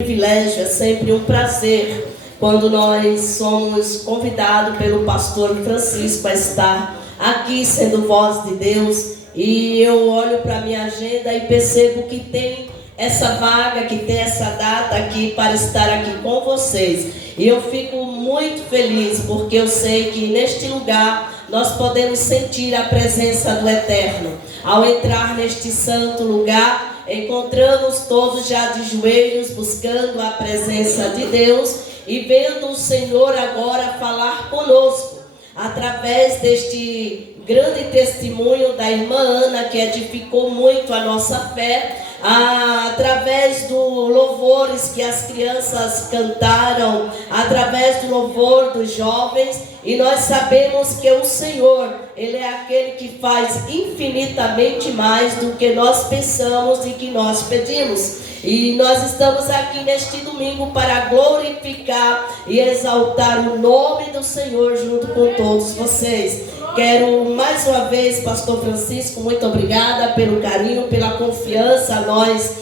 Privilégio, é sempre um prazer quando nós somos convidados pelo pastor Francisco a estar aqui sendo voz de Deus, e eu olho para a minha agenda e percebo que tem essa vaga, que tem essa data aqui para estar aqui com vocês, e eu fico muito feliz porque eu sei que neste lugar nós podemos sentir a presença do Eterno. Ao entrar neste santo lugar, encontramos todos já de joelhos, buscando a presença de Deus e vendo o Senhor agora falar conosco, através deste grande testemunho da irmã Ana, que edificou muito a nossa fé, através do louvores que as crianças cantaram, através do louvor dos jovens, e nós sabemos que o Senhor, Ele é aquele que faz infinitamente mais do que nós pensamos e que nós pedimos. E nós estamos aqui neste domingo para glorificar e exaltar o nome do Senhor junto com todos vocês. Quero mais uma vez, pastor Francisco, muito obrigada pelo carinho, pela confiança a nós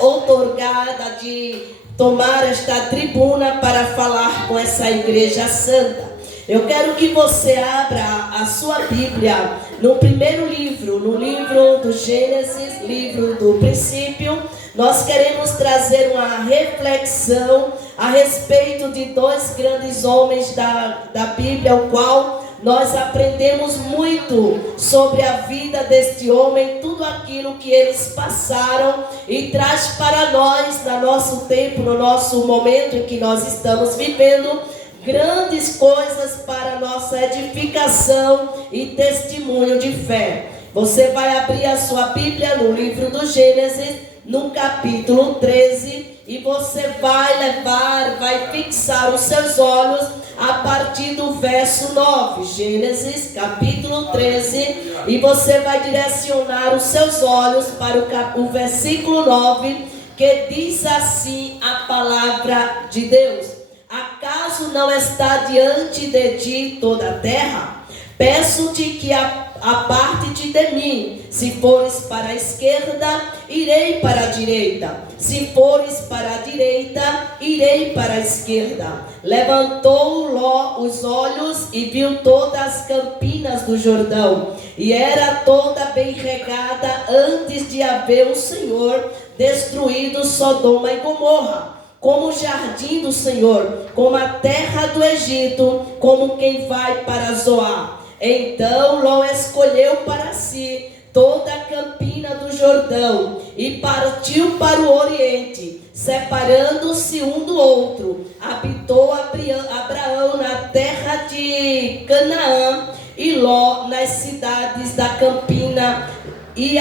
outorgada de tomar esta tribuna para falar com essa igreja santa. Eu quero que você abra a sua Bíblia no primeiro livro, no livro do Gênesis, livro do princípio. Nós queremos trazer uma reflexão a respeito de dois grandes homens da Bíblia, o qual nós aprendemos muito sobre a vida deste homem, tudo aquilo que eles passaram, e traz para nós, no nosso tempo, no nosso momento em que nós estamos vivendo, grandes coisas para nossa edificação e testemunho de fé. Você vai abrir a sua Bíblia no livro do Gênesis, no capítulo 13, e você vai fixar os seus olhos a partir do verso 9, Gênesis capítulo 13, e você vai direcionar os seus olhos para o versículo 9, que diz assim a palavra de Deus: acaso não está diante de ti toda a terra? Peço-te que aparte-te de mim. Se fores para a esquerda, irei para a direita. Se fores para a direita, irei para a esquerda. Levantou Ló os olhos e viu todas as campinas do Jordão, e era toda bem regada antes de haver o Senhor destruído Sodoma e Gomorra, como o jardim do Senhor, como a terra do Egito, como quem vai para Zoar. Então Ló escolheu para si toda a campina do Jordão e partiu para o oriente, separando-se um do outro. Habitou Abraão na terra de Canaã, e Ló nas cidades da campina, e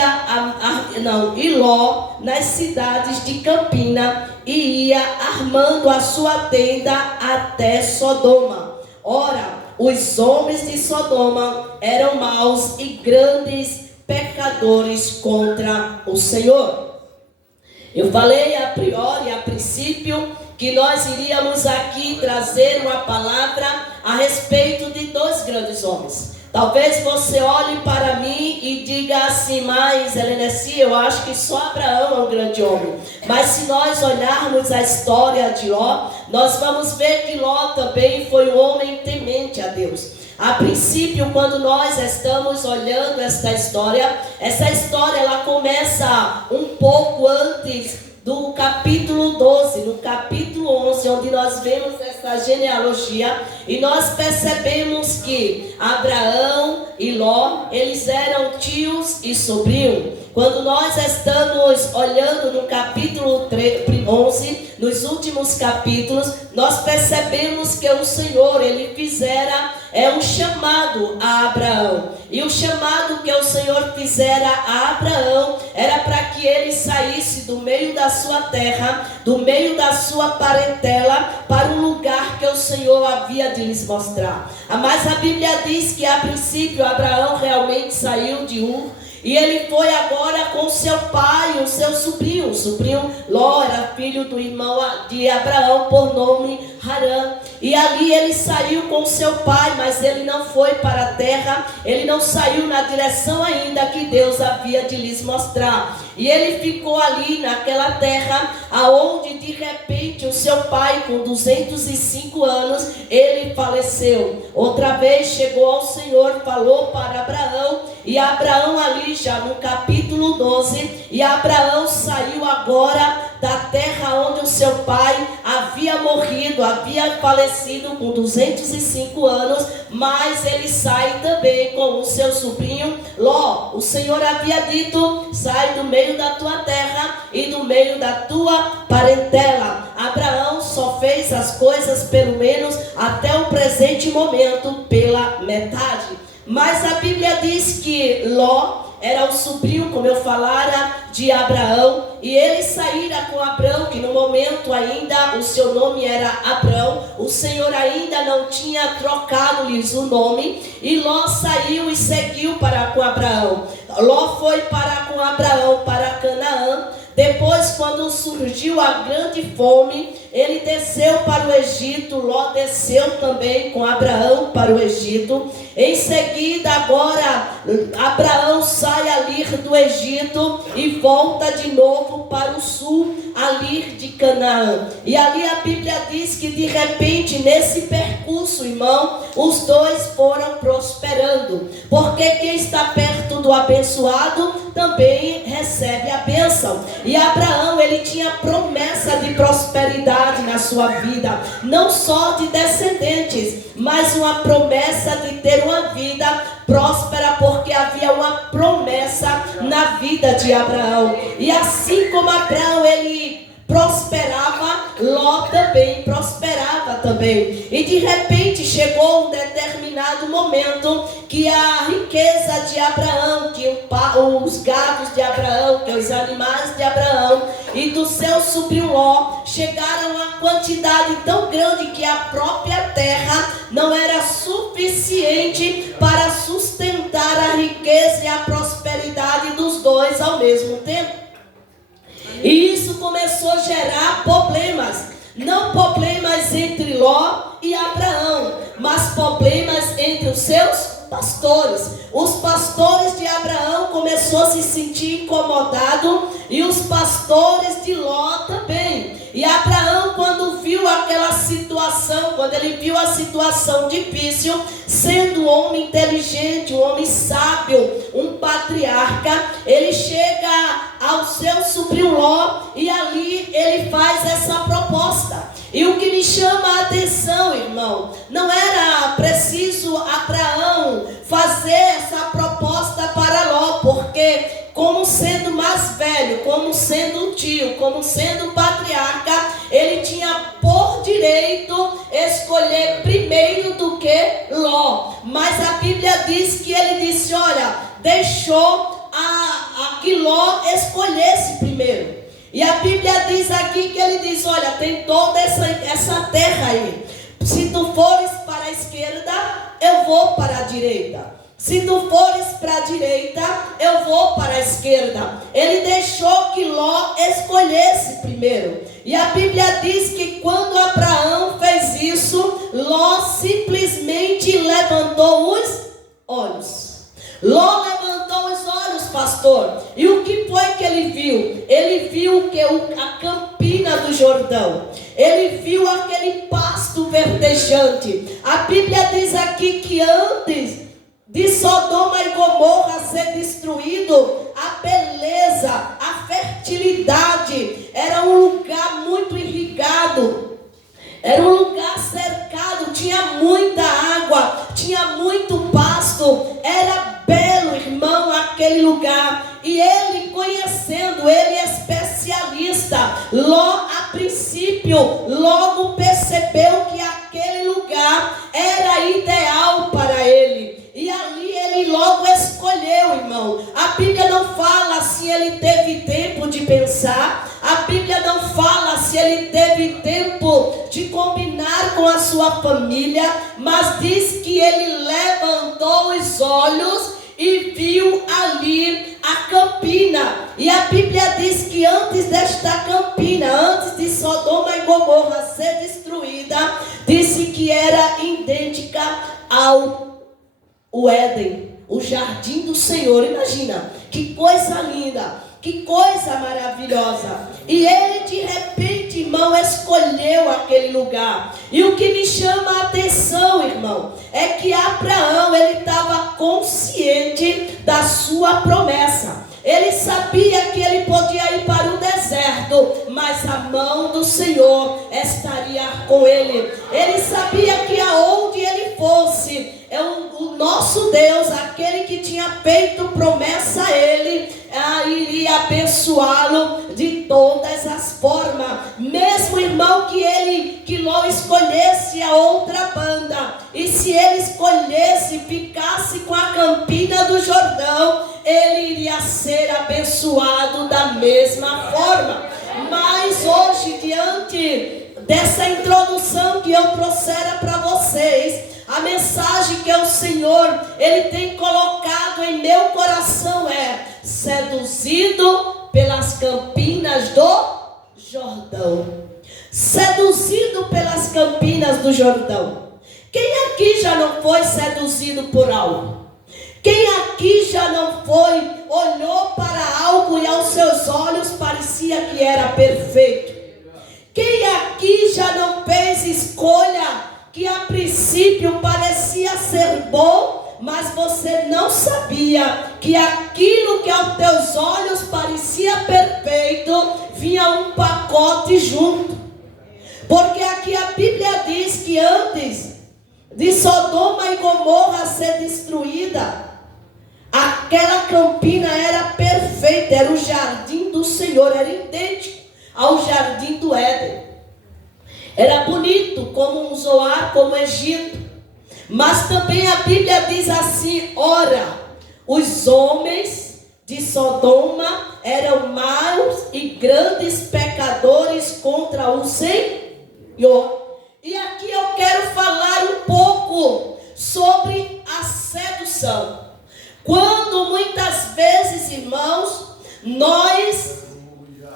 Ló nas cidades de campina, e ia armando a sua tenda até Sodoma. Ora, os homens de Sodoma eram maus e grandes pecadores contra o Senhor. Eu falei a princípio, que nós iríamos aqui trazer uma palavra a respeito de dois grandes homens. Talvez você olhe para mim e diga assim: mas Helenessi, eu acho que só Abraão é um grande homem. Mas se nós olharmos a história de Ló, nós vamos ver que Ló também foi um homem temente a Deus. A princípio, quando nós estamos olhando essa história ela começa um pouco antes do capítulo 12, no capítulo 11, onde nós vemos essa genealogia, e nós percebemos que Abraão e Ló, eles eram tios e sobrinhos. Quando nós estamos olhando no capítulo 11, nos últimos capítulos, nós percebemos que o Senhor, Ele fizera um chamado a Abraão. E o chamado que o Senhor fizera a Abraão era para que ele saísse do meio da sua terra, do meio da sua parentela, para um lugar que o Senhor havia de lhes mostrar. Mas a Bíblia diz que a princípio Abraão realmente saiu de Ur, E ele foi agora com seu pai, o seu sobrinho. O sobrinho Ló era filho do irmão de Abraão, por nome Harã. E ali ele saiu com seu pai, mas ele não foi para a terra. Ele não saiu na direção ainda que Deus havia de lhes mostrar. E ele ficou ali naquela terra, aonde de repente o seu pai, com 205 anos, ele faleceu. Outra vez chegou ao Senhor, falou para Abraão, e Abraão ali já no capítulo 12, e Abraão saiu agora da terra onde o seu pai havia morrido, havia falecido com 205 anos, mas ele sai também com o seu sobrinho Ló. O Senhor havia dito: sai do meio da tua terra e do meio da tua parentela. Abraão só fez as coisas, pelo menos até o presente momento, pela metade. Mas a Bíblia diz que Ló era o sobrinho, como eu falara, de Abraão, e ele saíra com Abraão, que no momento ainda o seu nome era Abrão, o Senhor ainda não tinha trocado-lhes o nome, e Ló saiu e seguiu para com Abraão. Ló foi para com Abraão para Canaã. Depois, quando surgiu a grande fome, ele desceu para o Egito. Ló desceu também com Abraão para o Egito. Em seguida, agora, Abraão sai ali do Egito e volta de novo para o sul, ali de Canaã. E ali a Bíblia diz que de repente, nesse percurso, irmão, os dois foram prosperando. Porque quem está perto do abençoado também recebe a bênção. E Abraão, ele tinha promessa de prosperidade na sua vida, não só de descendentes, mas uma promessa de ter uma vida próspera, porque havia uma promessa na vida de Abraão. E assim como Abraão, ele prosperava, Ló também prosperava também. E de repente chegou um determinado momento que a riqueza de Abraão, que os gados de Abraão, que os animais de Abraão e do seu sobrinho Ló chegaram a quantidade tão grande que a própria terra não era suficiente para sustentar a riqueza e a prosperidade dos dois ao mesmo tempo. E isso começou a gerar problemas. Não problemas entre Ló e Abraão, mas problemas entre os seus pastores. Os pastores de Abraão começaram a se sentir incomodados, e os pastores de Ló também. E Abraão, quando viu aquela situação, quando ele viu a situação difícil, sendo um homem inteligente, um homem sábio, um patriarca, ele chega ao seu sobrinho Ló e ali ele faz essa proposta. E o que me chama a atenção, irmão, não era preciso Abraão fazer essa proposta para Ló, porque como sendo mais velho, como sendo tio, como sendo patriarca, ele tinha por direito escolher primeiro do que Ló. Mas a Bíblia diz que ele disse, olha, deixou que Ló escolhesse primeiro. E a Bíblia diz aqui que ele diz, olha, tem toda essa terra aí. Se tu fores para a esquerda, eu vou para a direita. Se tu fores para a direita, eu vou para a esquerda. Ele deixou que Ló escolhesse primeiro. E a Bíblia diz que quando Abraão fez isso, Ló simplesmente levantou os olhos. Ló levantou os olhos, pastor. E o que foi que ele viu? Ele viu que a campina do Jordão. Ele viu aquele pasto verdejante. A Bíblia diz aqui que antes de Sodoma e Gomorra ser destruído, a beleza, a fertilidade, era um lugar muito irrigado, era um lugar cercado, tinha muita água, tinha muito pasto, era belo, irmão, aquele lugar. E ele conhecendo, ele especialista, Ló a princípio logo percebeu que aquele lugar era ideal para ele. E ali ele logo escolheu, irmão. A Bíblia não fala se ele teve tempo de pensar. A Bíblia não fala se ele teve tempo de combinar com a sua família. Mas diz que ele levantou os olhos e viu ali a campina. E a Bíblia diz que antes desta campina, antes de Sodoma e Gomorra ser destruída, disse que era idêntica ao Éden, o jardim do Senhor. Imagina, que coisa linda, que coisa maravilhosa. E ele de repente, irmão, escolheu aquele lugar. E o que me chama a atenção, irmão, é que Abraão, ele estava consciente da sua promessa. Ele sabia que ele podia ir para o deserto, mas a mão do Senhor estaria com ele. Ele sabia que aonde ele fosse, o nosso Deus, aquele que tinha feito promessa a ele, iria abençoá-lo de todas as formas. Mesmo, irmão, que Ló escolhesse a outra banda, e se ele escolhesse, ficasse com a campina do Jordão, ele iria ser abençoado da mesma forma. Mas hoje, diante dessa introdução que eu trouxera para vocês, a mensagem que o Senhor, ele tem colocado em meu coração é: seduzido pelas campinas do Jordão. Seduzido pelas campinas do Jordão. Quem aqui já não foi seduzido por algo? Quem aqui já não foi, olhou para algo e aos seus olhos parecia que era perfeito? Quem aqui já não fez escolha que a princípio parecia ser bom, mas você não sabia que aquilo que aos teus olhos parecia perfeito, vinha um pacote junto? Porque aqui a Bíblia diz que antes de Sodoma e Gomorra ser destruída, aquela campina era perfeita, era o jardim do Senhor, era idêntico ao jardim do Éden. Era bonito, como um Zoar, como o Egito. Mas também a Bíblia diz assim: ora, os homens de Sodoma eram maus e grandes pecadores contra o Senhor. E aqui eu quero falar um pouco sobre a sedução. Quando muitas vezes, irmãos,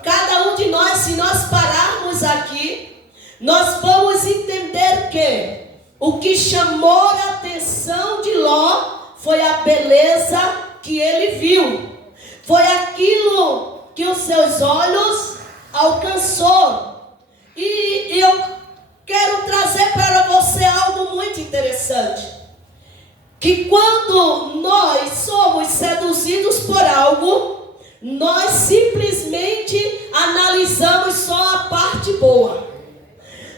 cada um de nós, se nós pararmos aqui, nós vamos entender que o que chamou a atenção de Ló foi a beleza que ele viu. Foi aquilo que os seus olhos alcançou. E eu quero trazer para você algo muito interessante. Que quando nós somos seduzidos por algo, nós simplesmente analisamos só a parte boa.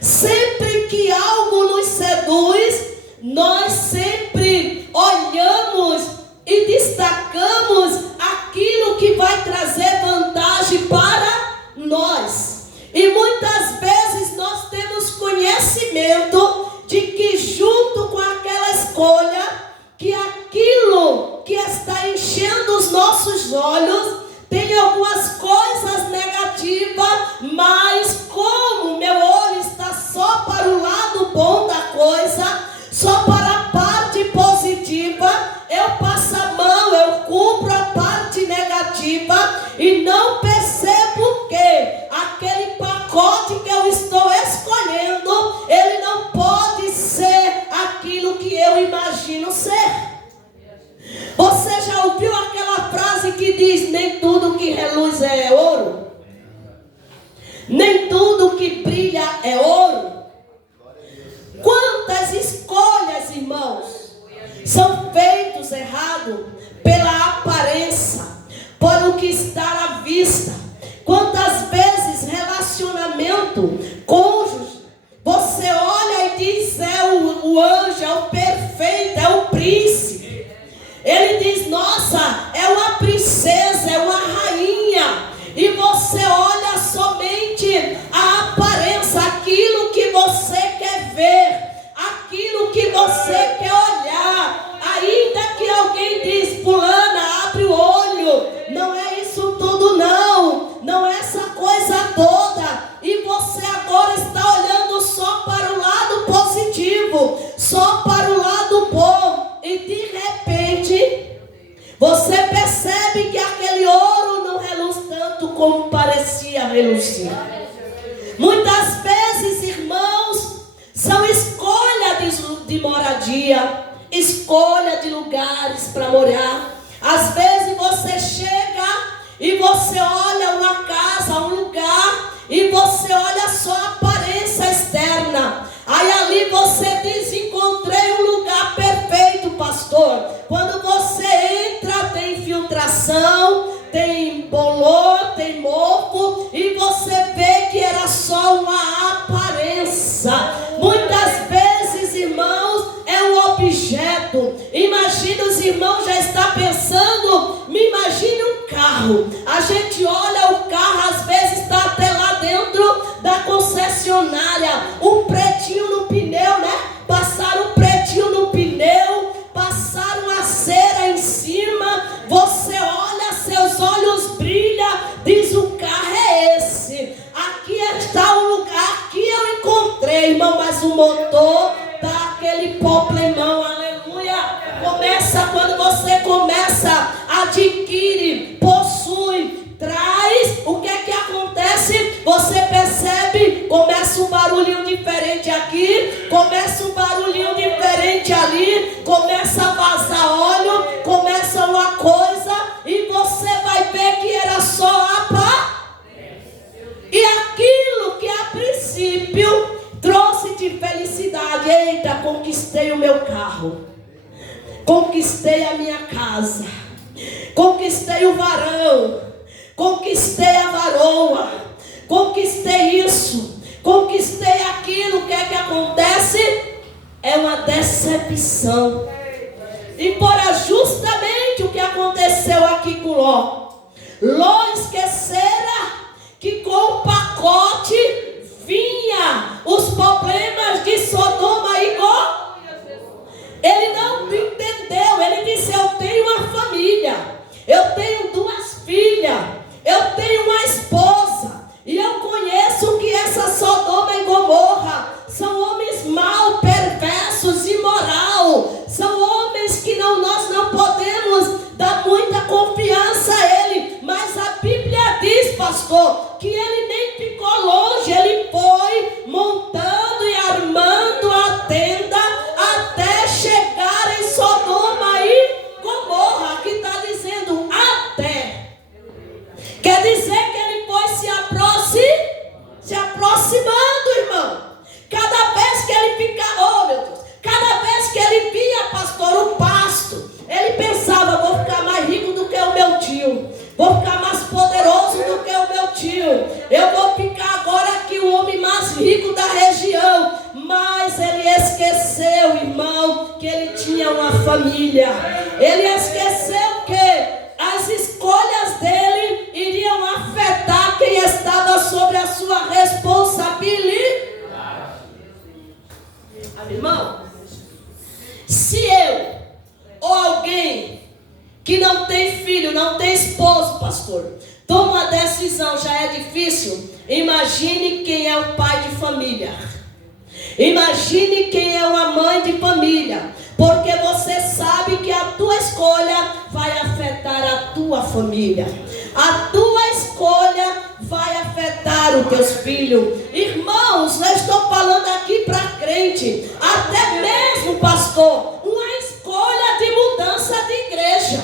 Sempre que algo nos seduz, nós sempre olhamos e destacamos aquilo que vai trazer vantagem para nós. E muitas vezes nós temos conhecimento de que junto com aquela escolha, que aquilo que está enchendo os nossos olhos tem algumas coisas negativas, mas como meu olho está só para o lado bom da coisa, só para a parte positiva, eu passo a mão, eu cumpro a parte negativa e não percebo que aquele pacote que eu estou escolhendo, ele não pode ser aquilo que eu imagino ser. Você já ouviu aquela frase que diz: nem tudo que reluz é ouro? Nem tudo que brilha é ouro? Quantas escolhas, irmãos, são feitas errado pela aparência, por o que está à vista? Quantas vezes relacionamento, cônjuge, você olha e diz: é o anjo, é o perfeito, é o príncipe. Ele diz: nossa, é uma princesa, é uma rainha. E você olha somente a aparência, aquilo que você quer ver, aquilo que você quer olhar. Ainda que alguém diz: fulana, abre o olho, não é isso tudo não, não é essa coisa toda. E você agora está olhando só para o lado positivo, só para o lado reluzir. Muitas vezes, irmãos, são escolha de moradia, escolha de lugares para morar. Às vezes você chega e você olha uma casa, um lugar, e você olha só a aparência externa. Aí ali você diz: encontrei um lugar perfeito, pastor. Quando você entra, tem infiltração, tem bolor, tem mofo, e você vê que era só uma aparência. Muitas vezes, irmãos, é um objeto. Imagina, os irmãos já estão pensando, me imagine um carro. A gente olha o carro, às vezes está até lá dentro da concessionária, um pretinho no pneu, né? Passaram um pretinho no pneu, passaram a cera em cima. Você olha, seus olhos brilham, diz: o carro é esse. Aqui está o lugar, aqui eu encontrei, irmão, mas o motor dá aquele problemão, aleluia. Começa, quando você começa, adquire, possui, traz, o que é que acontece? Você percebe, começa um barulhinho diferente aqui, começa um barulhinho diferente ali, começa a vazar óleo, começa uma coisa, e você vai ver que era só a pá. E aquilo que a princípio trouxe de felicidade: eita, conquistei o meu carro, conquistei a minha casa, conquistei o varão, conquistei a varoa, conquistei isso, conquistei aquilo. O que é que acontece? É uma decepção. E fora justamente o que aconteceu aqui com Ló. Ló esquecera que com o pacote vinha os problemas de Sodoma e Gomorra. Ele não entendeu. Ele disse: eu tenho uma família, eu tenho 2 filhas, eu tenho uma esposa, e eu conheço que essa Sodoma e Gomorra são homens maus, perversos, imoral. São homens que nós não podemos dar muita confiança a ele. Mas a Bíblia diz, pastor, que ele nem ficou longe. Ele foi montando e armando a tenda até chegar em Sodoma e Gomorra. Aqui está dizendo até. Quer dizer que ele foi se aproximando, irmão. Cada vez que ele ficava, oh meu Deus, cada vez que ele via, pastor, o pasto, ele pensava: vou ficar mais rico do que o meu tio, vou ficar mais poderoso do que o meu tio, eu vou ficar agora aqui o homem mais rico da região. Mas ele esqueceu, irmão, que ele tinha uma família. Ele esqueceu que as escolhas dele iriam afetar quem estava sobre a sua responsabilidade. Irmão, se eu ou alguém que não tem filho, não tem esposo, pastor, toma uma decisão, já é difícil. Imagine quem é o pai de família. Imagine quem é uma mãe de família. Porque você sabe que a tua escolha vai afetar a tua família. A tua escolha vai afetar os teus filhos. Irmãos, eu estou falando aqui para crente. Até mesmo, pastor, uma escolha de mudança de igreja.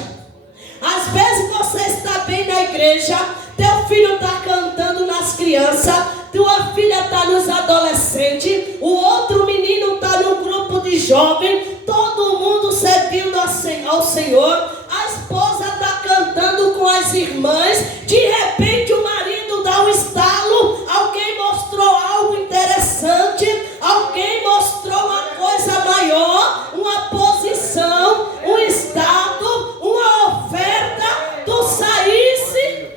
Às vezes você está bem na igreja, teu filho está cantando nas crianças, tua filha está nos adolescentes, o outro menino está no grupo de jovens, todo mundo servindo ao Senhor, a esposa está cantando com as irmãs, de repente o marido dá um estalo, alguém mostrou algo interessante, alguém mostrou uma coisa maior, uma posição, um status, uma oferta, tu saísse.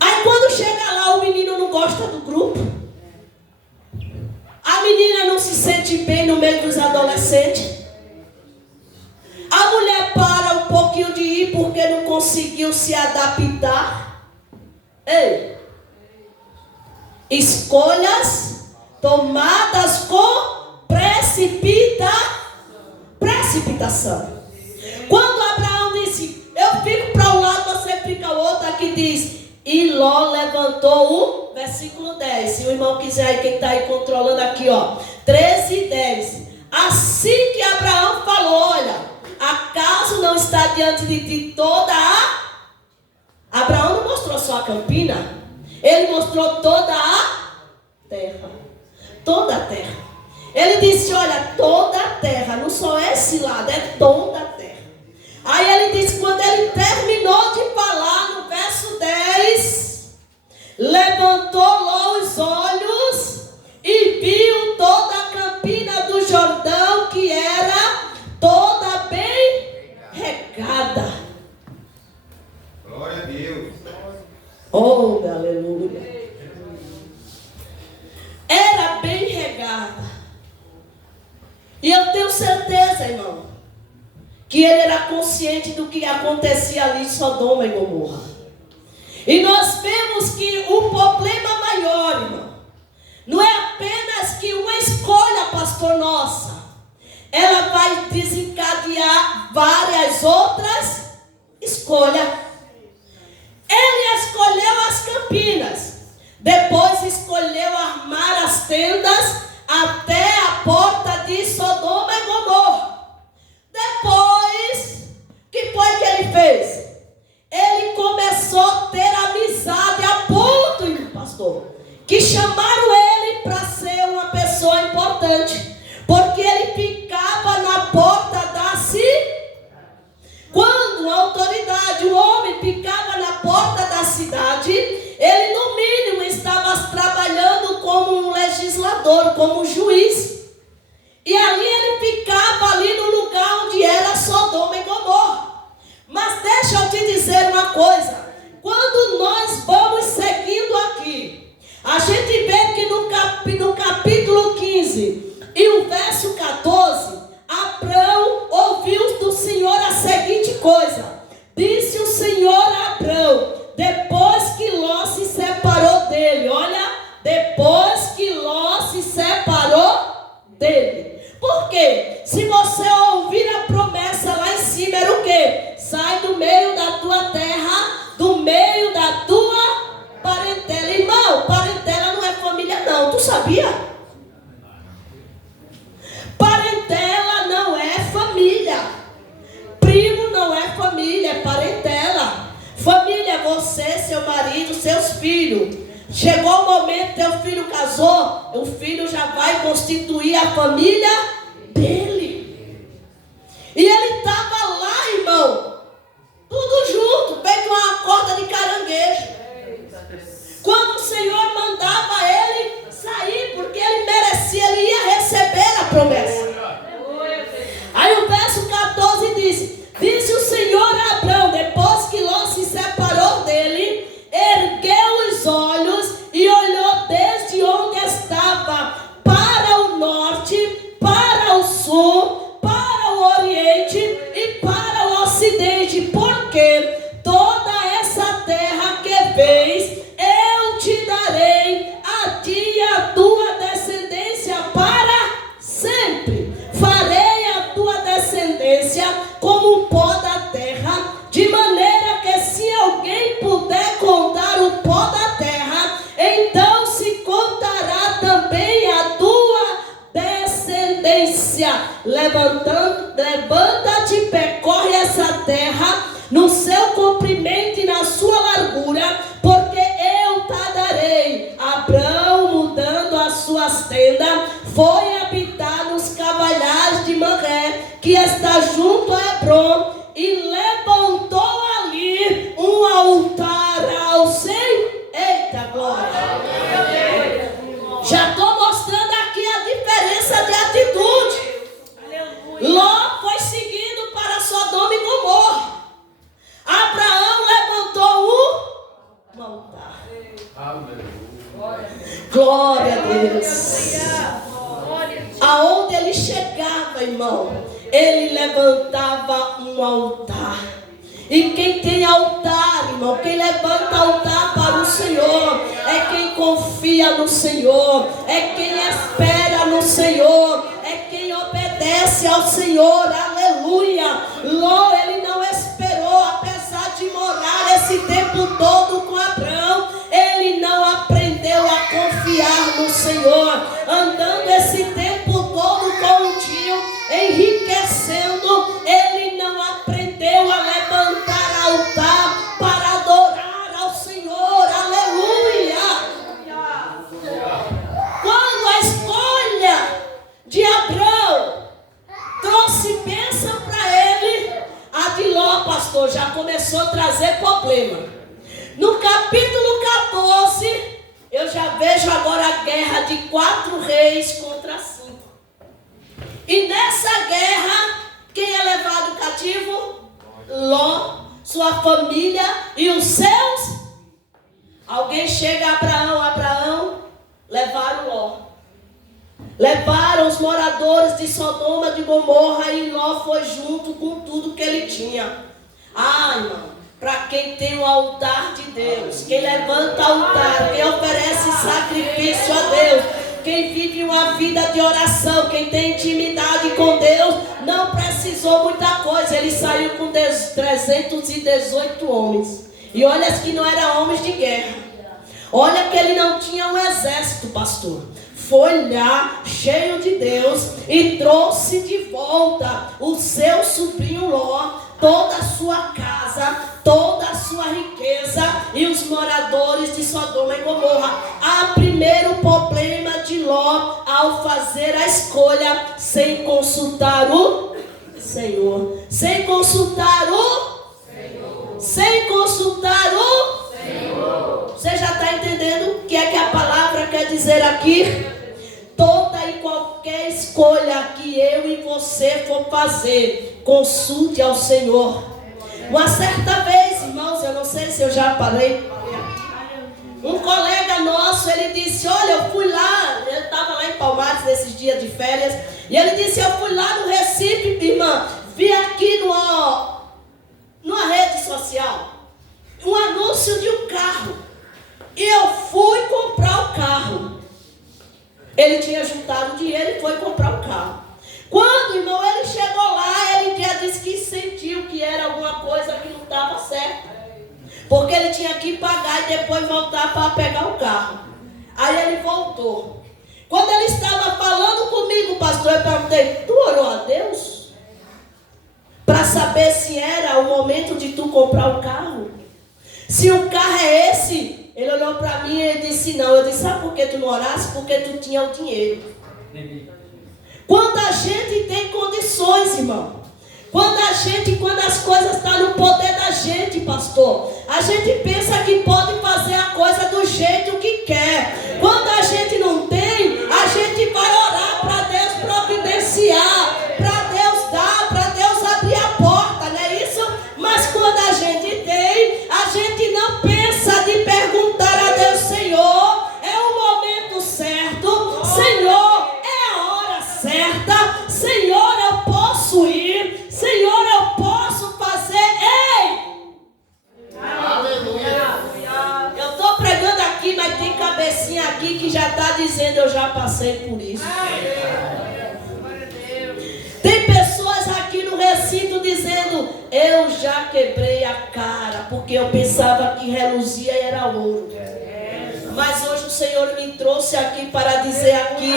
Aí quando chega lá, o menino não gosta do grupo, a menina não se sente bem no meio dos adolescentes, a mulher para um pouquinho de ir porque não conseguiu se adaptar. Ei, escolhas tomadas com precipitação. Quando Abraão disse: eu fico para um lado, você fica significa o outro, aqui diz, e Ló levantou o versículo 10. Se o irmão quiser aí, quem está aí controlando aqui, ó, 13 e 10. Assim que Abraão falou, olha, acaso não está diante de ti toda a... Abraão não mostrou só a campina, ele mostrou toda a terra. Toda a terra. Ele disse, olha, toda a terra, não só esse lado, é toda a terra. Aí ele disse, quando ele terminou de falar, no verso 10, levantou Ló os olhos e viu toda a campina do Jordão, que era toda bem regada. Glória a Deus. Oh, aleluia. Era bem regada. E eu tenho certeza, irmão, que ele era consciente do que acontecia ali em Sodoma e Gomorra. E nós vemos que o problema maior, irmão, não é apenas que uma escolha, pastor, nossa, ela vai desencadear várias outras escolhas. Ele escolheu as campinas, depois escolheu armar as tendas até a porta de Sodoma e Gomorra. Depois, o que foi que ele fez? Ele começou a ter amizade a ponto, pastor, que chamaram ele para ser uma pessoa importante, porque ele ficava na porta da cidade. Quando a autoridade, o homem ficava na porta da cidade, ele no mínimo estava trabalhando como um legislador, como um juiz. E ali ele ficava ali no lugar onde era Sodoma e Gomorra. Mas deixa eu te dizer uma coisa. Quando nós vamos seguindo aqui, a gente vê que no capítulo 15 e o verso 14, Abrão ouviu do Senhor a seguinte coisa. Disse o Senhor a Abrão, depois que Ló se separou dele. Olha, depois que Ló se separou dele. Por quê? Se você ouvir a promessa lá em cima, era o quê? Sai do meio da tua terra, do meio da tua parentela. Irmão, parentela não é família não, tu sabia? Parentela não é família. Primo não é família, é parentela. Família é você, seu marido, seus filhos. Chegou o momento, teu filho casou, o filho já vai constituir a família dele. E ele estava lá, irmão, tudo junto, feito uma corda de caranguejo. Quando o Senhor mandava ele sair, porque ele merecia, ele ia receber a promessa. Aí o verso 14 diz, disse o Senhor a Abrão, depois que Ló se separou dele, ergueu os olhos e olhou desde onde estava para o norte, para o sul, para o oriente e para o ocidente, porque toda essa terra que vês, eu te darei a ti e a tua descendência para sempre. Farei a tua descendência como o pó da terra, de maneira que se alguém puder contar o pó da terra, então se contará também a tua descendência. Levanta-te, percorre essa terra no seu comprimento e na sua largura, porque eu te darei. Abrão, mudando as suas tendas, foi habitar nos cavalhais de Mamré, que está junto a Hebrom, e levantou ali um altar ao Senhor. Eita glória! Já estou mostrando aqui a diferença de atitude. Ló foi seguindo para Sodoma e Gomorra. Abraão levantou um altar. Glória a Deus. Aonde ele chegava, irmão, ele levantava um altar. E quem tem altar, irmão, quem levanta altar para o Senhor, é quem confia no Senhor, é quem espera no Senhor, é quem obedece ao Senhor. Aleluia. Ló, ele não esperou, apesar de morar esse tempo vejo agora a guerra de 4 reis contra 5. E nessa guerra, quem é levado cativo? Ló, sua família e os seus. Alguém chega a Abraão, levaram Ló. Levaram os moradores de Sodoma, de Gomorra, e Ló foi junto com tudo que ele tinha. Irmão, para quem tem o altar de Deus, quem levanta altar, quem oferece sacrifício a Deus, quem vive uma vida de oração, quem tem intimidade com Deus, não precisou muita coisa. Ele saiu com 318 homens. E olha que não eram homens de guerra. Olha que ele não tinha um exército, pastor. Foi lá, cheio de Deus, e trouxe de volta o seu sobrinho Ló, toda a sua casa, toda a sua riqueza, e os moradores de Sodoma e Gomorra. Há primeiro problema de Ló ao fazer a escolha sem consultar o Senhor. Sem consultar o Senhor. Sem consultar o Senhor. Você já está entendendo o que é que a palavra quer dizer aqui? Toda e qualquer escolha que eu e você for fazer, consulte ao Senhor. Uma certa vez, irmãos, eu não sei se eu já falei, um colega nosso, ele disse, olha, eu fui lá, eu estava lá em Palmares nesses dias de férias, e ele disse, eu fui lá no Recife, irmã, vi aqui numa rede social, um anúncio de um carro, e eu fui comprar o carro. Ele tinha juntado dinheiro e foi comprar um carro. Quando, irmão, ele chegou lá, ele já disse que sentiu que era alguma coisa que não estava certa. Porque ele tinha que pagar e depois voltar para pegar o carro. Aí ele voltou. Quando ele estava falando comigo, pastor, eu perguntei, tu orou a Deus? Para saber se era o momento de tu comprar o carro? Se o carro é esse... Ele olhou para mim e ele disse, não. Eu disse, sabe por que tu não orasse? Porque tu tinha o dinheiro. Quando a gente tem condições, irmão. Quando as coisas estão no poder da gente, pastor. A gente pensa que pode fazer a coisa do jeito que quer. Quando a gente não tem, a gente vai orar para Deus providenciar. Para Deus dar, para Deus abrir a porta, não é isso? Mas quando a gente tem, a gente não pensa de perguntar a Deus, Senhor, é o momento certo, Senhor, é a hora certa, Senhor, eu posso ir, Senhor, eu posso fazer, ei! Aleluia! Eu estou pregando aqui, mas tem cabecinha aqui que já está dizendo, eu já passei por isso. Tem pessoas aqui no recinto dizendo, eu já quebrei a cara, porque eu pensava que reluzia e era ouro. Mas hoje o Senhor me trouxe aqui para dizer aqui,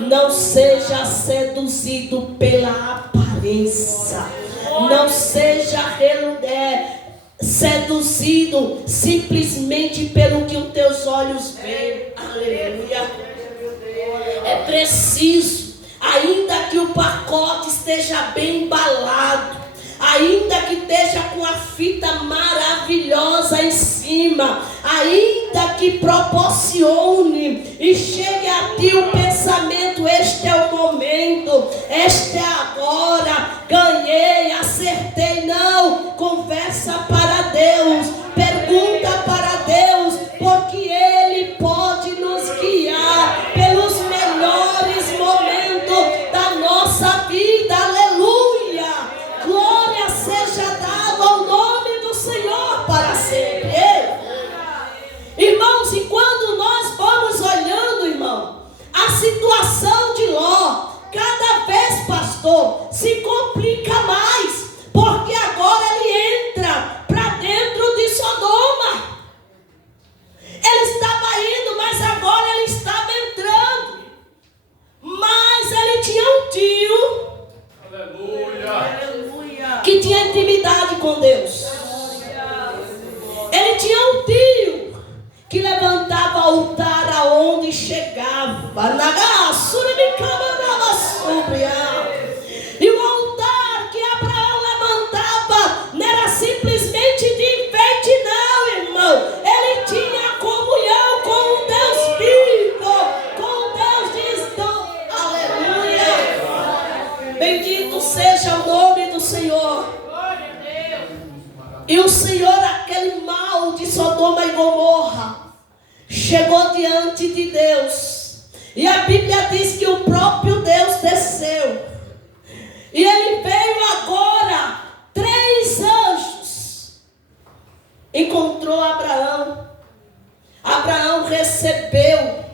não seja seduzido pela aparência. Não seja seduzido simplesmente pelo que os teus olhos veem. Aleluia. É preciso, ainda que o pacote esteja bem embalado, ainda que esteja com a fita maravilhosa em cima, ainda que proporcione e chegue a ti o pensamento, este é o momento, este é agora, ganhei, acertei, não, conversa para Deus, pergunta para Deus, porque Ele pode nos guiar pelos melhores momentos da nossa vida, aleluia, glória seja dada ao nome do Senhor para sempre. Irmãos, e quando nós vamos olhando, irmão, a situação de Ló, cada vez, pastor, se complica mais, porque agora ele entra para dentro de Sodoma. Ele estava indo, mas agora ele estava entrando. Mas ele tinha um tio, aleluia, que tinha intimidade com Deus. Ele tinha um tio que levantava altar aonde chegava. E o altar que Abraão levantava não era simplesmente de enfeite, não, irmão. Ele tinha comunhão com o Deus vivo. E o Senhor, aquele mal de Sodoma e Gomorra, chegou diante de Deus. E a Bíblia diz que o próprio Deus desceu. E ele veio agora, 3 anjos. Encontrou Abraão. Abraão recebeu.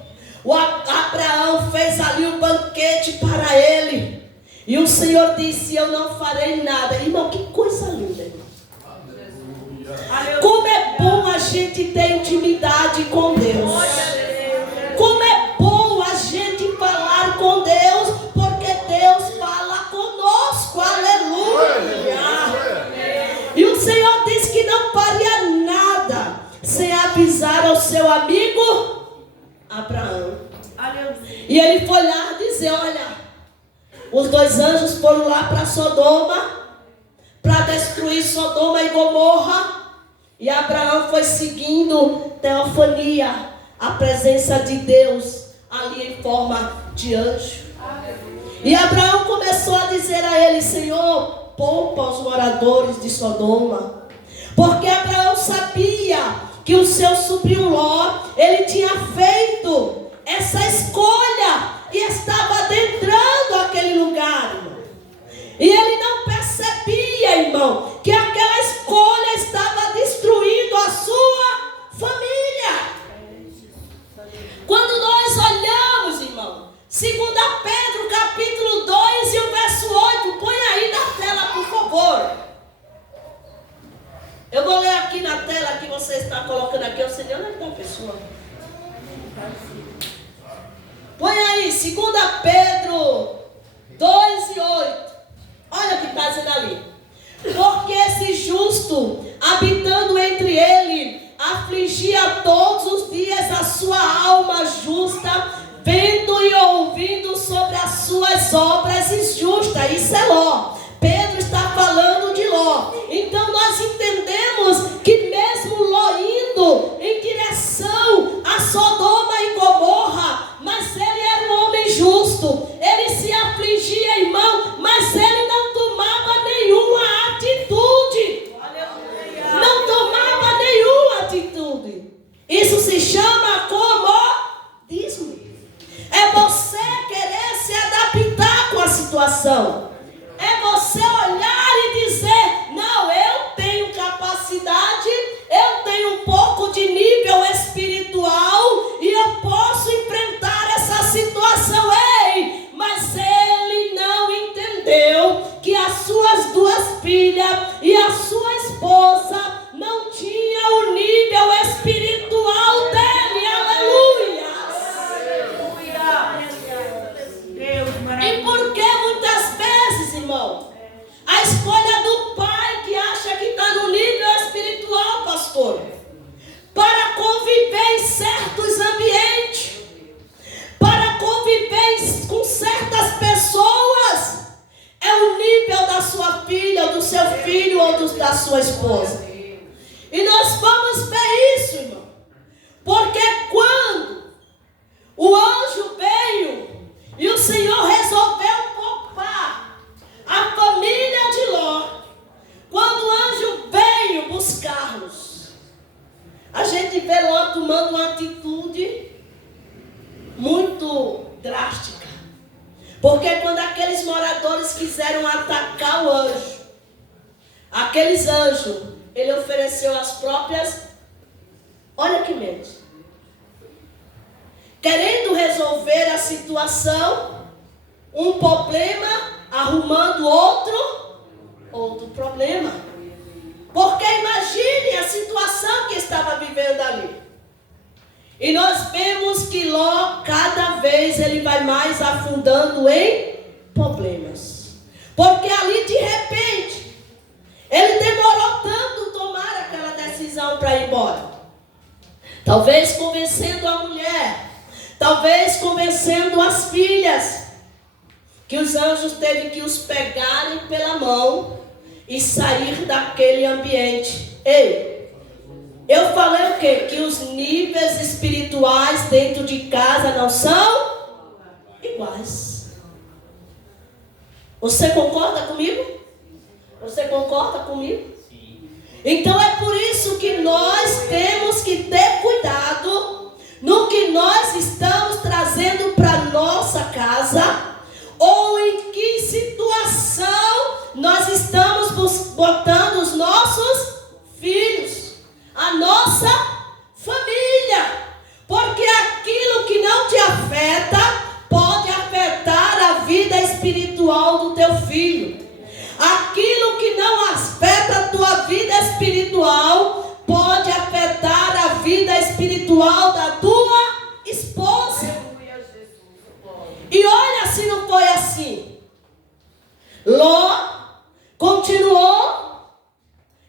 Abraão fez ali o banquete para ele. E o Senhor disse: eu não farei nada. Irmão, que coisa linda, irmão. Como é bom a gente ter intimidade com Deus. Como é bom a gente falar com Deus, porque Deus fala conosco. Aleluia. E o Senhor disse que não faria nada sem avisar ao seu amigo Abraão. E ele foi lá dizer: olha, os 2 anjos foram lá para Sodoma, para destruir Sodoma e Gomorra. E Abraão foi seguindo teofania, a presença de Deus ali em forma de anjo. E Abraão começou a dizer a ele: Senhor, poupa os moradores de Sodoma. Porque Abraão sabia que o seu sobrinho Ló, ele tinha feito essa escolha e estava adentrando aquele lugar, irmão. E ele não percebia, irmão, que aquela escolha estava destruindo a sua família. Quando nós olhamos, irmão, 2 Pedro capítulo 2 e o verso 8, põe aí na tela, por favor. Eu vou ler aqui na tela que você está colocando aqui. Eu sei onde está a pessoa. Põe aí, 2 Pedro 2 e 8. Olha o que está dizendo ali. Porque esse justo, habitando entre ele, afligia todos os dias a sua alma justa, vendo e ouvindo sobre as suas obras injustas. Isso é Ló. Pedro está falando de Ló. Então nós entendemos que mesmo Ló indo em direção a Sodoma e Gomorra, mas ele era um homem justo. Ele se afligia, irmão, mas ele não tomava nenhuma atitude. Não tomava nenhuma atitude. Isso se chama comodismo. É você querer se adaptar com a situação. É você olhar e dizer: não, eu tenho capacidade, eu tenho um pouco de nível espiritual e eu posso enfrentar essa situação. Ei, mas ele não entendeu que as suas 2 filhas e a sua esposa não tinham o nível espiritual dele. Aleluia! E por que muitas vezes, irmão, a escolha do pai que acha que está no nível espiritual, pastor, para conviver em certos ambientes, para conviver com certas pessoas, é o nível da sua filha, ou do seu filho, ou da sua esposa. E nós vamos ver isso, irmão, porque quando o anjo veio e o Senhor resolveu poupar a família de Ló, quando o anjo veio buscar-los, a gente vê Ló tomando uma atitude muito drástica. Porque quando aqueles moradores quiseram atacar o anjo, aqueles anjos, ele ofereceu as próprias, olha que mente, querendo resolver a situação, um problema, arrumando outro problema. Porque imagine a situação que estava vivendo ali. E nós vemos que Ló, cada vez ele vai mais afundando em problemas. Porque ali de repente, ele demorou tanto tomar aquela decisão para ir embora. Talvez convencendo a mulher, talvez convencendo as filhas, que os anjos teve que os pegarem pela mão e sair daquele ambiente. Ei, eu falei o quê? Que os níveis espirituais dentro de casa não são iguais. Você concorda comigo? Você concorda comigo? Então é por isso que nós temos que ter cuidado no que nós estamos trazendo para nossa casa, ou em que situação nós estamos botando os nossos filhos, a nossa família. Porque aquilo que não te afeta pode afetar a vida espiritual do teu filho. Aquilo que não afeta a tua vida espiritual pode afetar a vida espiritual da tua esposa. E olha se não foi assim. Ló continuou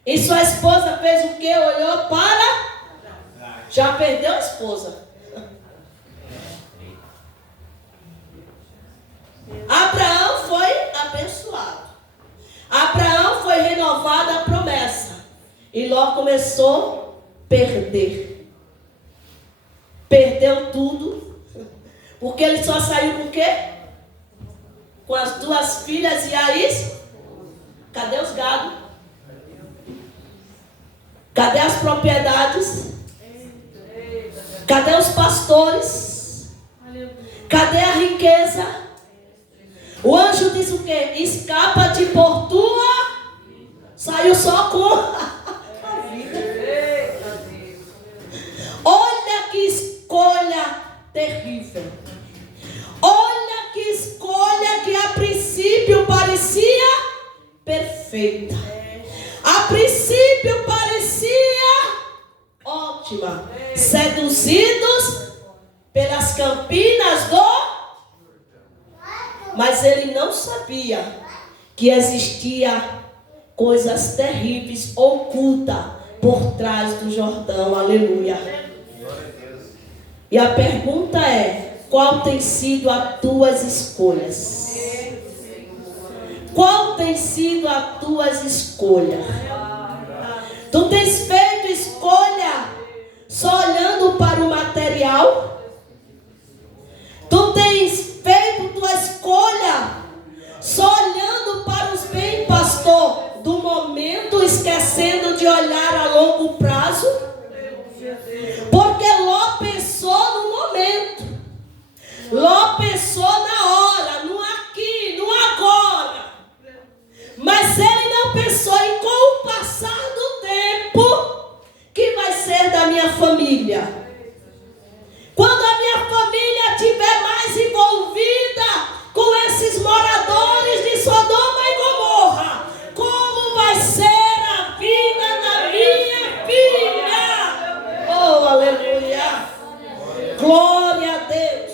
e sua esposa fez o que? Olhou para... Já perdeu a esposa. Abraão foi abençoado. Abraão foi renovada a promessa. E Ló começou a perder. Perdeu tudo. Porque ele só saiu com o quê? Com as 2 filhas e aí? Cadê os gados? Cadê as propriedades? Cadê os pastores? Cadê a riqueza? O anjo diz o quê? Escapa-te por tua. Saiu só com a vida. Olha que escolha terrível. Olha que escolha que a princípio parecia perfeita. A princípio parecia ótima. Seduzidos pelas campinas do... Mas ele não sabia que existia coisas terríveis, ocultas por trás do Jordão. Aleluia. E a pergunta é: qual tem sido as tuas escolhas? Qual tem sido as tuas escolhas? Tu tens feito escolha só olhando para o material? Tu tens feito tua escolha só olhando para os bens, pastor, do momento, esquecendo de olhar a longo prazo? Porque Ló pensou no momento. Ló pensou na hora, no aqui, no agora. Mas ele não pensou em com o passar do tempo, que vai ser da minha família. Quando a minha família estiver mais envolvida com esses moradores de Sodoma e Gomorra, como vai ser a vida da minha filha? Oh, aleluia! Glória a Deus!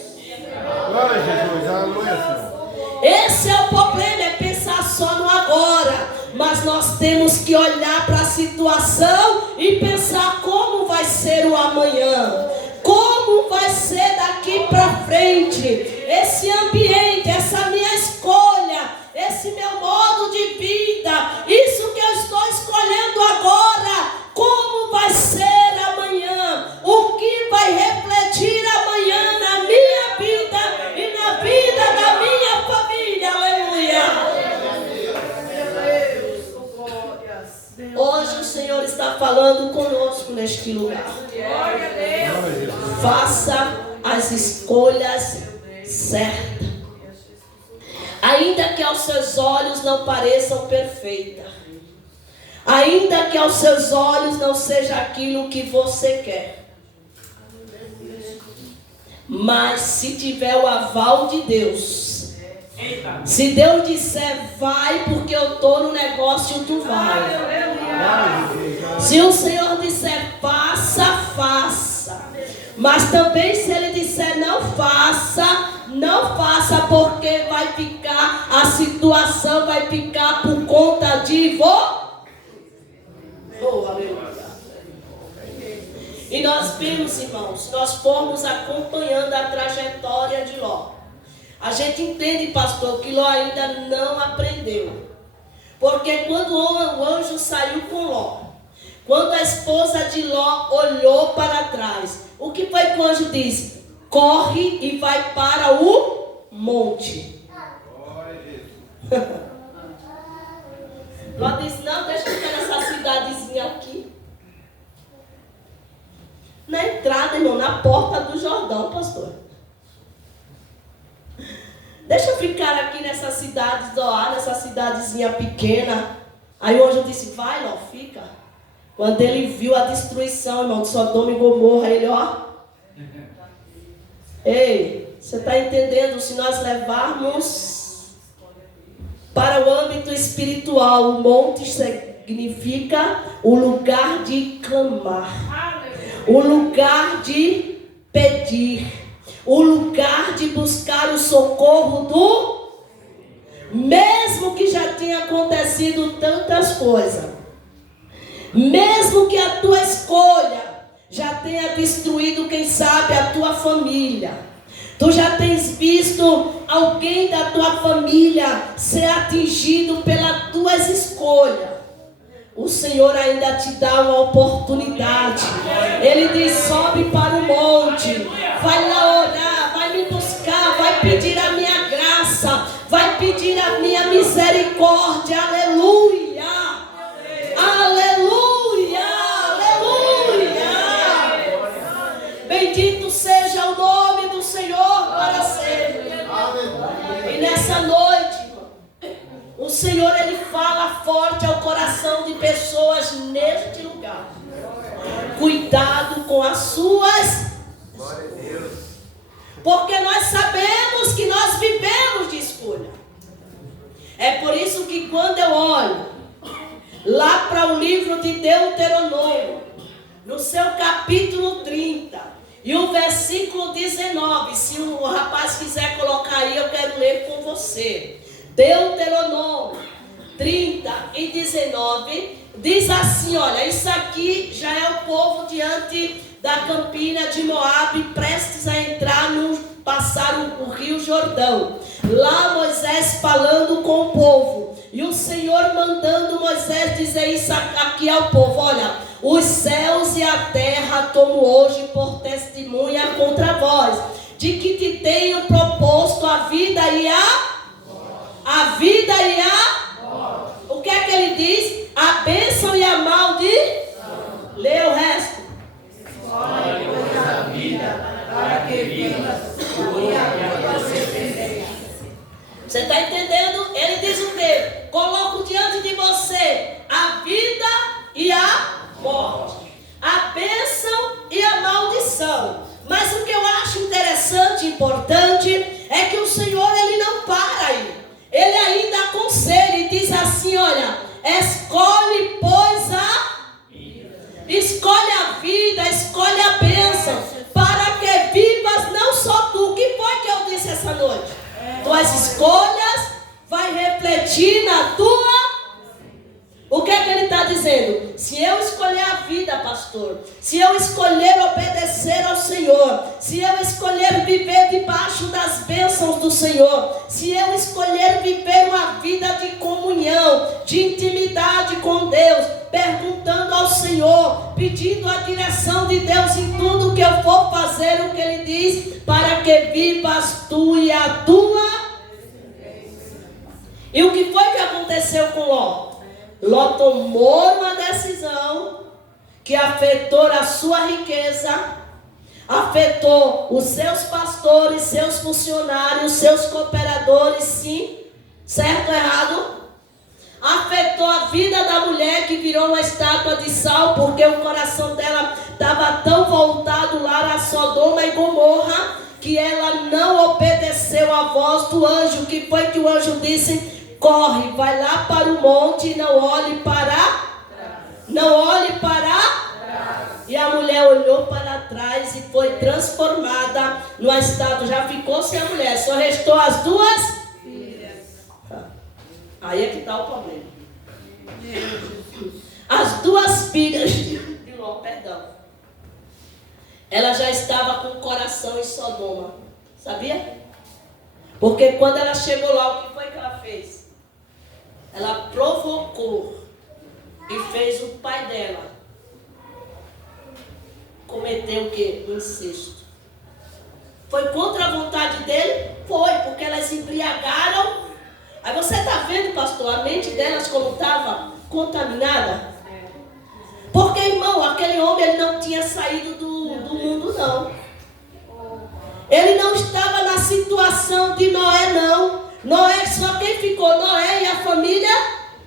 Glória a Jesus, aleluia, Senhor. Esse é o problema, é pensar só no agora. Mas nós temos que olhar para a situação e pensar como vai ser o amanhã. Como vai ser daqui para frente? Esse ambiente, essa minha escolha, esse meu modo de vida, isso que eu estou escolhendo agora, como vai ser amanhã? O que vai refletir amanhã na minha vida e na vida da minha família? Aleluia! Hoje o Senhor está falando conosco neste lugar. Faça as escolhas certas. Ainda que aos seus olhos não pareçam perfeitas. Ainda que aos seus olhos não seja aquilo que você quer. Mas se tiver o aval de Deus, se Deus disser vai porque eu estou no negócio, tu vai. Se o Senhor disser faça, faça. Mas também se Ele disser não faça, não faça, porque vai ficar, a situação vai ficar por conta de você. Oh, aleluia. E nós vimos, irmãos, nós fomos acompanhando a trajetória de Ló. A gente entende, pastor, que Ló ainda não aprendeu. Porque quando o anjo saiu com Ló, quando a esposa de Ló olhou para trás, o que foi que o anjo disse? Corre e vai para o monte. Ló disse, não, deixa eu ficar nessa cidadezinha Na entrada, irmão, na porta do Jordão, pastor. Deixa eu ficar aqui nessa cidade de Zoar, nessa cidadezinha pequena. Aí o anjo disse, vai, Ló, fica. Quando ele viu a destruição, irmão, de Sodoma e Gomorra, ele, ó. Ei, você está entendendo? Se nós levarmos para o âmbito espiritual, o monte significa o lugar de clamar, o lugar de pedir, o lugar de buscar o socorro do... Mesmo que já tenha acontecido tantas coisas, mesmo que a tua escolha já tenha destruído, quem sabe, a tua família, tu já tens visto alguém da tua família ser atingido pelas tuas escolhas, o Senhor ainda te dá uma oportunidade. Ele diz, sobe para o monte, vai lá orar, vai me buscar, vai pedir a minha graça, vai pedir a minha misericórdia. Aleluia, aleluia, aleluia. Bendito seja o nome do Senhor para sempre. E nessa noite, o Senhor, Ele fala forte ao coração de pessoas neste lugar. Cuidado com as suas... Porque nós sabemos que nós vivemos de escolha. É por isso que quando eu olho lá para o livro de Deuteronômio, no seu capítulo 30, e o versículo 19, se o rapaz quiser colocar aí, eu quero ler com você. Deuteronômio 30 e 19, diz assim, olha, isso aqui já é o povo diante da campina de Moabe, prestes a entrar passar o rio Jordão. Lá Moisés falando com o povo, e o Senhor mandando Moisés dizer isso aqui ao povo, olha, os céus e a terra tomo hoje por testemunha contra vós, de que te tenho proposto a vida e a vida e a... O que é que ele diz? A bênção e a maldição. Lê o resto. Escolhe, pois, a vida, para que vivas e a tua descendência. Você está entendendo? Ele diz o quê? Coloco diante de você a vida e a morte, a bênção e a maldição. Mas o que eu acho interessante e importante é que o Senhor, Ele não para aí. Ele ainda aconselha e diz assim, olha, escolhe, pois, escolhe a vida, escolhe a bênção, para que vivas não só tu. O que foi que eu disse essa noite? Tuas escolhas vai refletir na tua... O que é que ele está dizendo? Se eu escolher a vida, pastor, se eu escolher obedecer ao Senhor, se eu escolher viver debaixo das bênçãos do Senhor, se eu escolher viver uma vida de comunhão, de intimidade com Deus, perguntando ao Senhor, pedindo a direção de Deus em tudo que eu for fazer, o que Ele diz, para que vivas tu e a tua. E o que foi que aconteceu com Ló? Ló tomou uma decisão que afetou a sua riqueza, afetou os seus pastores, seus funcionários, seus cooperadores, sim, certo ou errado? Afetou a vida da mulher que virou uma estátua de sal, porque o coração dela estava tão voltado lá a Sodoma e Gomorra, que ela não obedeceu à voz do anjo. O que foi que o anjo disse? Corre, vai lá para o monte e não olhe para... Não olhe para... E a mulher olhou para trás e foi transformada no estado. Já ficou sem a mulher, só restou as duas filhas. Aí é que está o problema. As duas filhas de Ló, perdão. Ela já estava com o coração em Sodoma. Sabia? Porque quando ela chegou lá, o que foi que ela fez? Ela provocou e fez o pai dela cometer o quê? Incesto. Foi contra a vontade dele? Foi, porque elas se embriagaram. Aí você está vendo, pastor, a mente delas como estava contaminada? Porque, irmão, aquele homem ele não tinha saído do mundo, não. Ele não estava na situação de Noé, não. Noé, só quem ficou, Noé e a família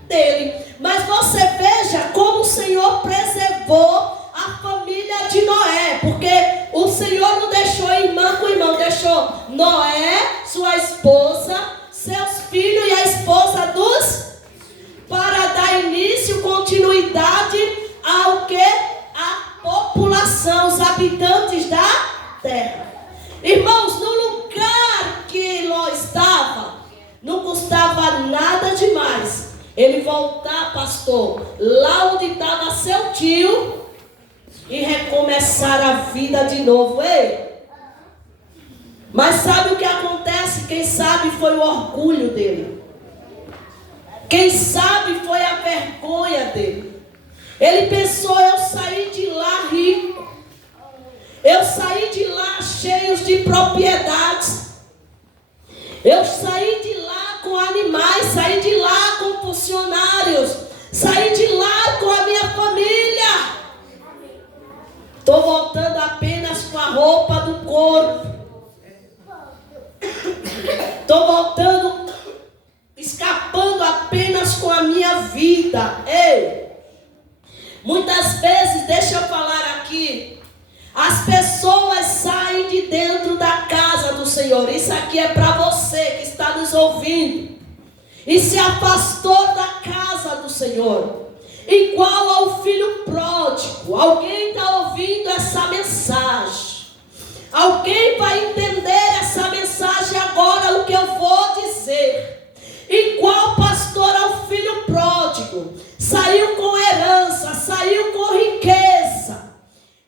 dele. Mas você veja como o Senhor preservou a família de Noé, porque o Senhor não deixou irmã com irmão, deixou Noé, sua esposa, seus filhos e a esposa para dar início, continuidade ao que? A população, os habitantes da terra. Irmãos, no lugar que Ló estava, não custava nada demais ele voltar, pastor, lá onde estava seu tio, e recomeçar a vida de novo. Ei! Mas sabe o que acontece? Quem sabe foi o orgulho dele. Quem sabe foi a vergonha dele. Ele pensou: eu saí de lá rico. Eu saí de lá cheio de propriedades. Eu saí de lá com animais, saí de lá com funcionários, saí de lá com a minha família. Estou voltando apenas com a roupa do corpo. Estou voltando, escapando apenas com a minha vida. Ei! Muitas vezes, deixa eu falar aqui, as pessoas saem de dentro da casa do Senhor. Isso aqui é para você que está nos ouvindo e se afastou da casa do Senhor, igual ao filho pródigo. Alguém está ouvindo essa mensagem? Alguém vai entender essa mensagem agora, o que eu vou dizer? Igual, pastor, ao filho pródigo. Saiu com herança, saiu com riqueza.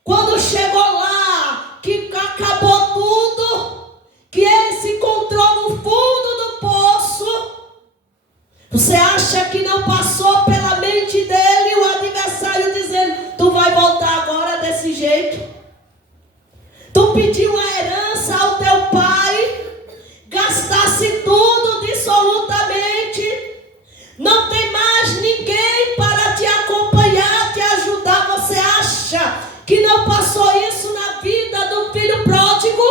Quando chegou lá, que acabou tudo, que ele se encontrou no fundo do poço, você acha que não passou pela mente dele o adversário dizendo: tu vai voltar agora desse jeito? Tu pediu a herança ao teu pai, gastasse tudo dissolutamente, não tem mais ninguém para te acompanhar, te ajudar. Você acha que não passou isso na vida do filho pródigo?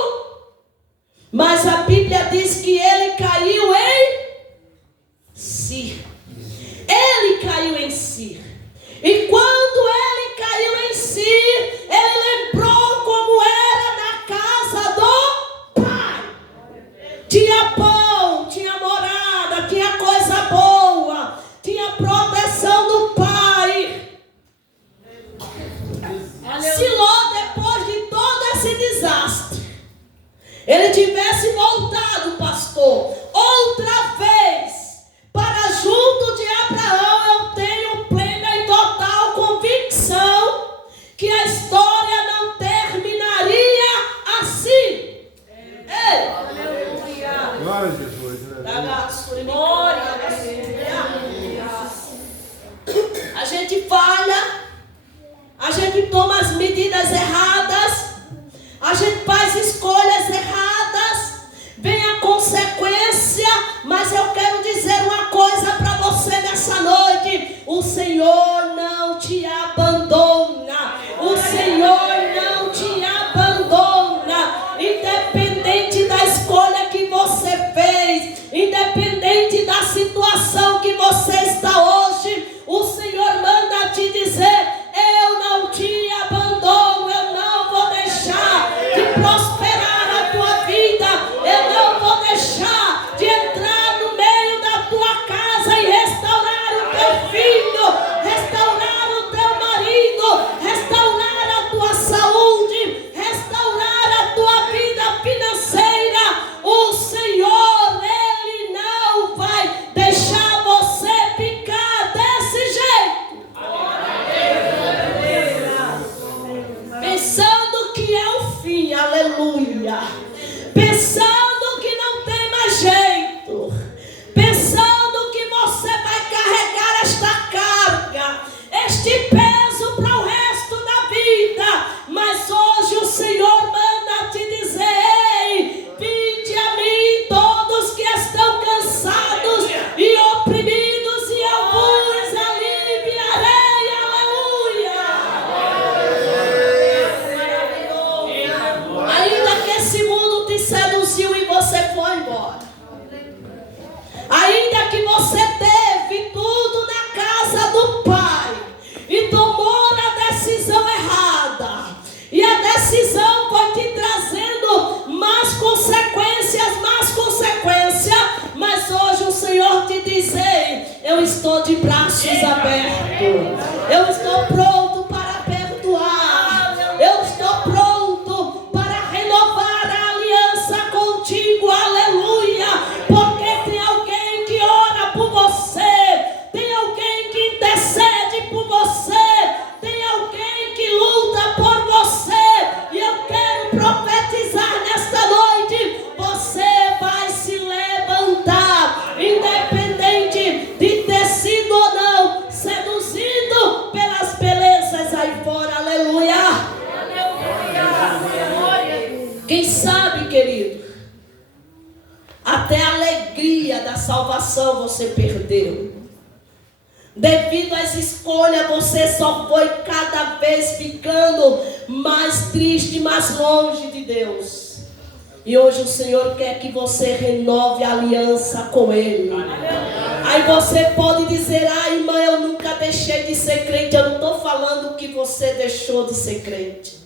Mas a Bíblia diz que ele caiu em si. Ele caiu em si. E quando ele caiu em si, ele lembrou como era na casa do pai. Tinha pão, tinha morada, tinha coisa boa, tinha proteção do pai. Se Ló, depois de todo esse desastre, ele tivesse voltado, pastor, outra vez para junto de Abraão, eu tenho plena e total convicção que a história não terminaria assim. Ei! Glória a Jesus. A gente falha, a gente toma as medidas erradas, a gente faz escolhas erradas, vem a consequência. Mas eu quero dizer uma coisa para você nessa noite: o Senhor não te abandona. O Senhor não te abandona. Independente da escolha que você fez, independente da situação que você está hoje, o Senhor manda te dizer: eu não te abandono. Eu não vou deixar de prosperar a tua vida. Eu não vou deixar de entrar no meio da tua casa e restaurar o teu filho, restaurar o teu marido. Ainda que você teve tudo na casa do Pai e tomou a decisão errada, e a decisão foi te trazendo más consequências, mas hoje o Senhor te diz: ei, eu estou de braços abertos, eu estou pronto para perdoar, eu estou pronto para renovar a aliança contigo, aleluia, porque tem alguém que ora por você, tem alguém que intercede por você, tem alguém que luta por você, e eu quero profetizar nesta noite: você vai se levantar, independente de ter sido ou não seduzido pelas belezas aí fora, aleluia. Quem sabe, querido, até a alegria da salvação você perdeu. Devido às escolhas, você só foi cada vez ficando mais triste, mais longe de Deus. E hoje o Senhor quer que você renove a aliança com Ele. Aí você pode dizer: ah, irmã, eu nunca deixei de ser crente. Eu não estou falando que você deixou de ser crente.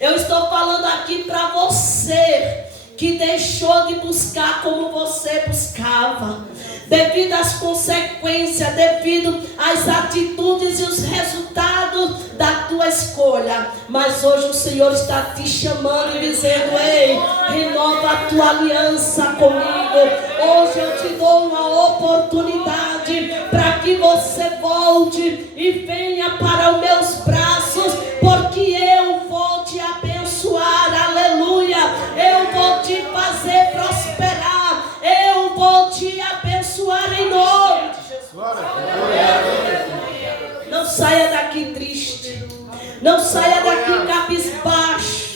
Eu estou falando aqui para você que deixou de buscar como você buscava, devido às consequências, devido às atitudes e os resultados da tua escolha. Mas hoje o Senhor está te chamando e dizendo: ei, renova a tua aliança comigo. Hoje eu te dou uma oportunidade para que você volte e venha para os meus braços, porque eu vou te abençoar, aleluia. Eu vou te fazer prosperar, eu vou te abençoar em nome de Jesus. Não saia daqui triste, não saia daqui cabisbaixo,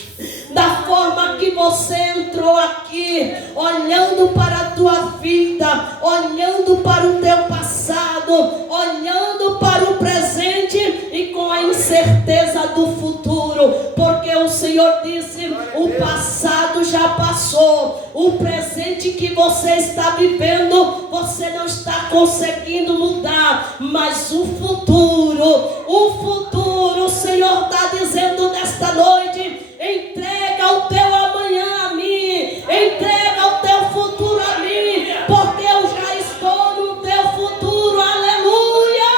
da forma que você entrou aqui, olhando para a tua vida, olhando para o teu passado, olhando para o presente e com a incerteza do futuro, porque o Senhor disse: o passado já passou, o presente que você está vivendo, você não está conseguindo mudar, mas o futuro, o Senhor está dizendo nesta noite: entrega o teu amanhã a mim, entrega o teu futuro a mim, porque eu já estou no teu futuro, aleluia.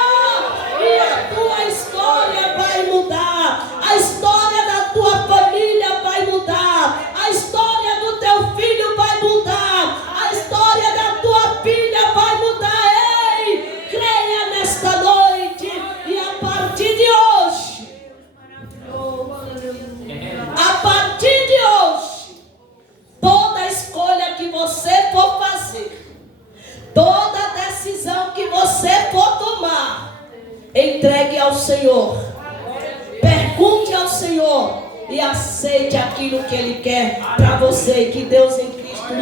E a tua história vai mudar, a história da tua família vai mudar, a história do teu filho vai mudar, a história da tua filha vai mudar. Ei, creia nesta noite, e a partir de hoje, toda escolha que você for fazer, toda decisão que você for tomar, entregue ao Senhor, pergunte ao Senhor e aceite aquilo que Ele quer para você. Que Deus em Cristo